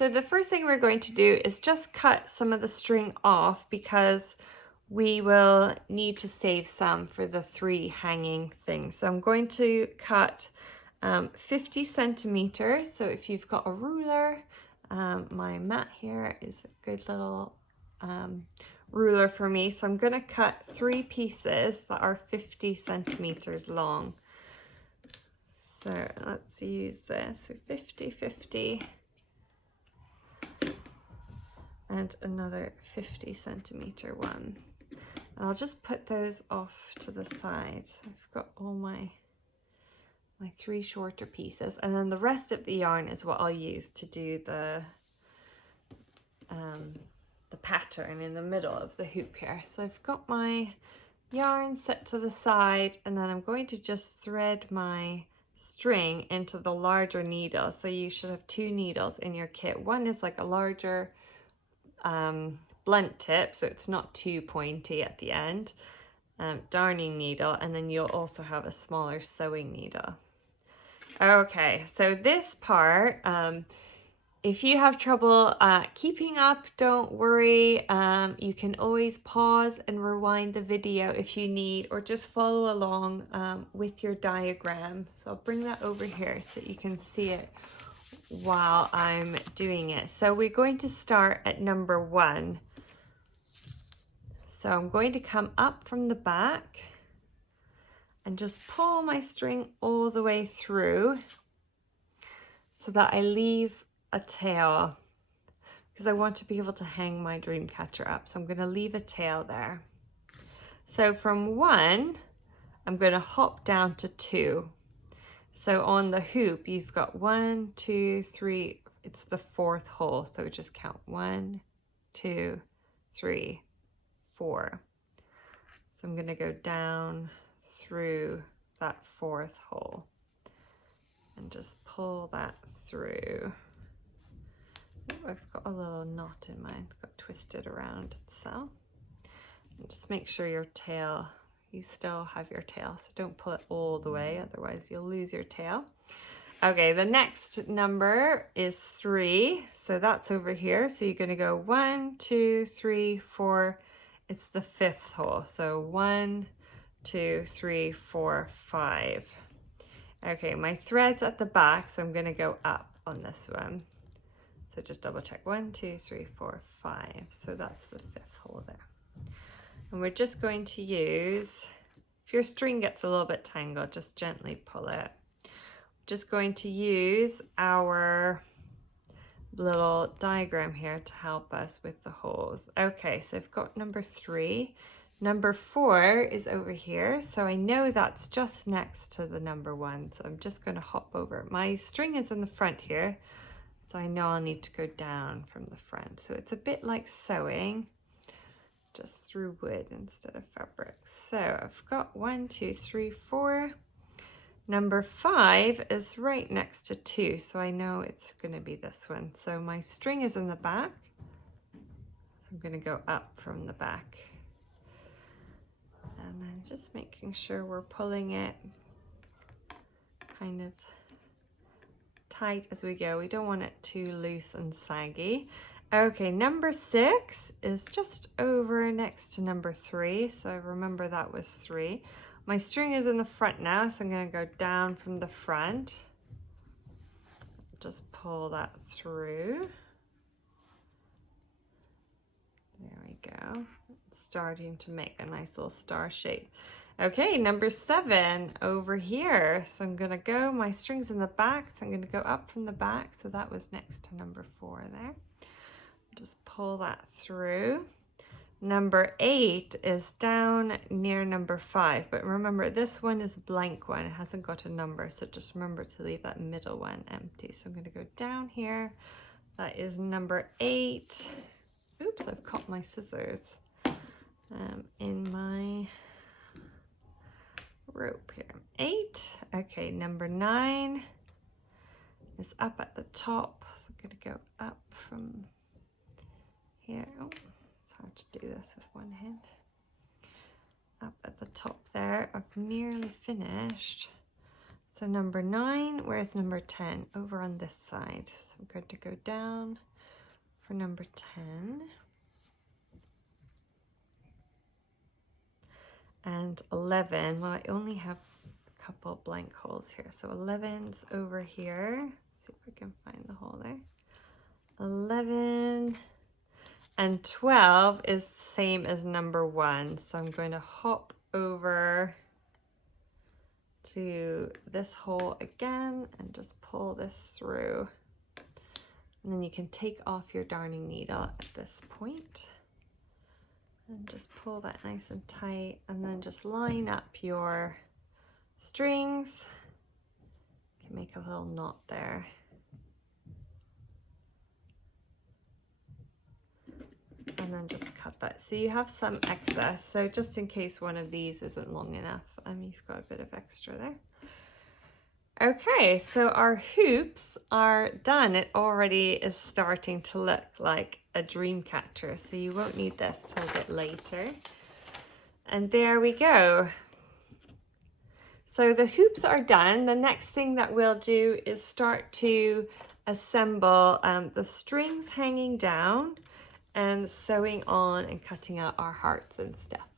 So the first thing we're going to do is just cut some of the string off because we will need to save some for the 3 hanging things. So I'm going to cut 50 centimeters. So if you've got a ruler, my mat here is a good little ruler for me. So I'm going to cut 3 pieces that are 50 centimeters long. So let's use this. So 50, 50. And another 50 centimeter one. And I'll just put those off to the side. I've got all my 3 shorter pieces, and then the rest of the yarn is what I'll use to do the pattern in the middle of the hoop here. So I've got my yarn set to the side, and then I'm going to just thread my string into the larger needle. So you should have 2 needles in your kit. One is like a larger blunt tip, so it's not too pointy at the end, darning needle, and then you'll also have a smaller sewing needle. Okay, so this part, if you have trouble keeping up, don't worry. You can always pause and rewind the video if you need, or just follow along with your diagram. So I'll bring that over here so you can see it while I'm doing it. So we're going to start at number 1. So I'm going to come up from the back and just pull my string all the way through so that I leave a tail, because I want to be able to hang my dream catcher up. So I'm going to leave a tail there. So from 1, I'm going to hop down to 2. So on the hoop, you've got 1, 2, 3, it's the 4th hole. So just count 1, 2, 3, 4. So I'm going to go down through that 4th hole and just pull that through. Oh, I've got a little knot in mine, it's got twisted around itself. And just make sure your tail, you still have your tail, so don't pull it all the way, otherwise you'll lose your tail. Okay, the next number is 3, so that's over here. So you're going to go 1, 2, 3, 4. It's the 5th hole. So 1, 2, 3, 4, 5. Okay, my thread's at the back, so I'm going to go up on this one. So just double check. 1, 2, 3, 4, 5. So that's the 5th hole there. And we're just going to use, if your string gets a little bit tangled, just gently pull it. Just going to use our little diagram here to help us with the holes. Okay, so I've got number 3. Number 4 is over here, so I know that's just next to the number 1, so I'm just going to hop over. My string is in the front here, so I know I'll need to go down from the front. So it's a bit like sewing, just through wood instead of fabric. So I've got 1, 2, 3, 4. Number 5 is right next to 2, so I know it's going to be this one. So my string is in the back. I'm going to go up from the back. And then just making sure we're pulling it kind of tight as we go. We don't want it too loose and saggy. Okay, number 6 is just over next to number 3. So remember that was 3. My string is in the front now, so I'm going to go down from the front. Just pull that through. There we go. It's starting to make a nice little star shape. Okay, number 7 over here. So I'm going to go, my string's in the back, so I'm going to go up from the back. So that was next to number 4 there. Just pull that through. Number 8 is down near number 5, but remember this one is a blank one, it hasn't got a number, so just remember to leave that middle one empty. So I'm going to go down here, that is number 8. Oops, I've caught my scissors in my rope here. 8, okay, number 9 is up at the top, so I'm going to go up from here. Oh, hard to do this with one hand. Up at the top there, I've nearly finished. So number 9, where's number 10? Over on this side. So I'm going to go down for number 10. And 11, well, I only have a couple blank holes here. So 11's over here. Let's see if I can find the hole there. 11 and 12 is the same as number 1. So I'm going to hop over to this hole again and just pull this through. And then you can take off your darning needle at this point. And just pull that nice and tight, and then just line up your strings. You can make a little knot there. And then just cut that. So you have some excess. So just in case one of these isn't long enough, you've got a bit of extra there. Okay, so our hoops are done. It already is starting to look like a dream catcher, so you won't need this till a bit later. And there we go. So the hoops are done. The next thing that we'll do is start to assemble the strings hanging down and sewing on and cutting out our hearts and stuff.